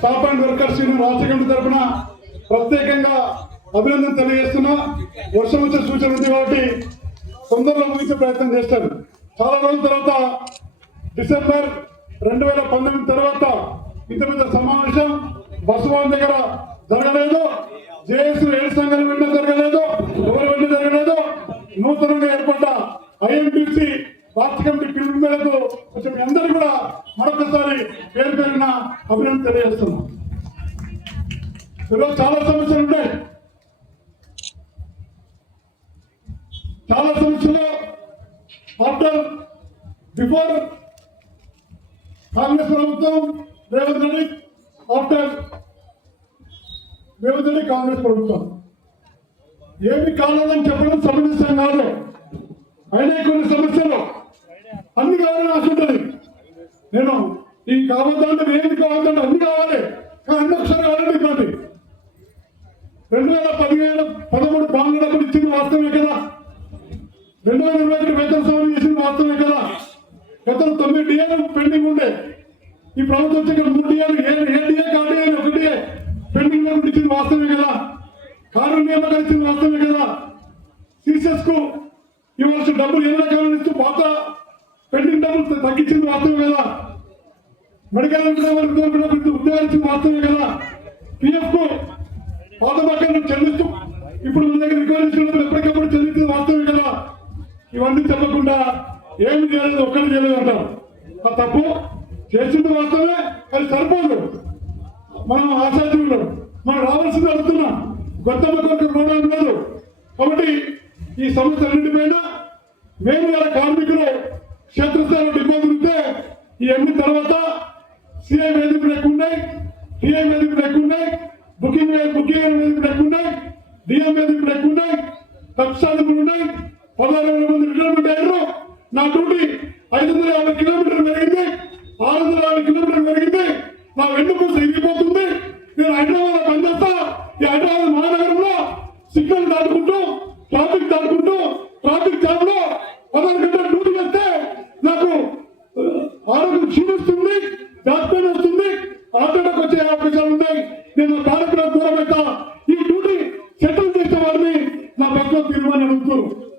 Staff and workers union రాష్ట్ర committee తరఫున ప్రత్యేకంగా అభినందన తెలియజేస్తున్నా. వర్షం వచ్చే సూచన ఉంది కాబట్టి తొందరలో ముగించే ప్రయత్నం చేస్తారు చాలా రోజుల తర్వాత డిసెంబర్ రెండు వేల పంతొమ్మిది తర్వాత ఇంత పెద్ద సమావేశం బస్సు భవన్ దగ్గర జరగలేదు. జేఎస్ ఏడు సంఘాలు అభినందన తెలియజేస్తున్నాం ఈరోజు చాలా సమస్యలు ఉన్నాయి. చాలా సమస్యలు ఆఫ్టర్ బిఫోర్ కాంగ్రెస్ ప్రభుత్వం రేవంత్ రెడ్డి ఆఫ్టర్ రేవంత్ రెడ్డి కాంగ్రెస్ ప్రభుత్వం. ఏమి కావాలని చెప్పడం సమంజసం కాదు. అయినా కొన్ని సమస్యలు అన్ని కావాలని ఆశ ఉంటుంది. నేను ఈ కావద్దంటే ఏది కావద్దంటే అన్ని కావాలి కానీ అన్ని ఒకసారి కావాలంటే ఇబ్బంది రెండు వేల పదివేల పదమూడు బాంగ్ల డబ్బులు ఇచ్చింది వాస్తవమే కదా రెండు ఇరవై ఒకటి వేతన సవరణ చేసింది వాస్తవమే కదా. గత తొమ్మిది డిఏలు పెండింగ్ ఉండే. ఈ ప్రభుత్వం వచ్చి ఇక్కడ మూడు డిఏలు ఏ ఏ డిఏ కాదు పెండింగ్లో ఇచ్చింది వాస్తవమే కదా. కారు నియామకాలు ఇచ్చింది వాస్తవమే కదా. సీసెస్కు ఇవ్వాల్సిన డబ్బులు ఏ రకాలను ఇస్తూ పాత పెండింగ్ డబ్బులు తగ్గించింది వాస్తవమే కదా. మెడికల్ ఉద్యోగాలు ఇచ్చింది వాస్తవమే కదా. పిఎఫ్కు పాత బకాయిలు చెల్లిస్తూ ఇప్పుడు మన దగ్గర రికవరీ ఇచ్చినప్పుడు ఎప్పటికప్పుడు ఇవన్నీ చెప్పకుండా ఏమి చేయలేదు ఒక్కటి చేయలేదు అంటారు. ఆ తప్పు చేసింది మాత్రమే అది సరిపోదు. మనం ఆశాజీవులు మనం రావాల్సింది అడుగుతున్నాం. గొప్ప కొరకు లేదు. కాబట్టి ఈ సమస్యలన్నింటిపైన మేము గల కార్మికులు క్షేత్రస్థాయిలో ఇబ్బందులు ఉంటే ఈ ఎన్ని తర్వాత సిఐ వేదికలు ఎక్కువ ఉన్నాయి వేదిక వేదికలు ఎక్కువ ఉన్నాయి బుకింగ్ బుకింగ్ వేదికలు ఎక్కువ ఉన్నాయి డిఎం వేదికలు ఎక్కువ ఉన్నాయి సాధకులు ఉన్నాయి. పదహారు వేల మంది రిటైర్మెంట్ అయ్యారు నా డ్యూటీ ఐదు వందల యాభై కిలోమీటర్లు పెరిగింది. ఆరు వందల యాభై కిలోమీటర్లు పెరిగింది. నా వెన్నుపూస ఇరిగిపోతుంది. నేను హైదరాబాద్ పనిచేస్తా. ఈ హైదరాబాద్ మహానగరంలో సిగ్నల్ దాటుకుంటూ ట్రాఫిక్ దాటుకుంటూ ట్రాఫిక్ జామ్లో పదహారు గంటల డ్యూటీ చేస్తే నాకు ఆరోగ్యం క్షీణిస్తుంది బ్యాక్ పెయిన్ వస్తుంది. ఆటోటకు వచ్చే అవకాశాలు ఉన్నాయి. నేను కార్యక్రమం దూరం ఈ డ్యూటీ సెటిల్ చేసే వారిని నా పక్కన తీర్మానం అడుగుతున్నాను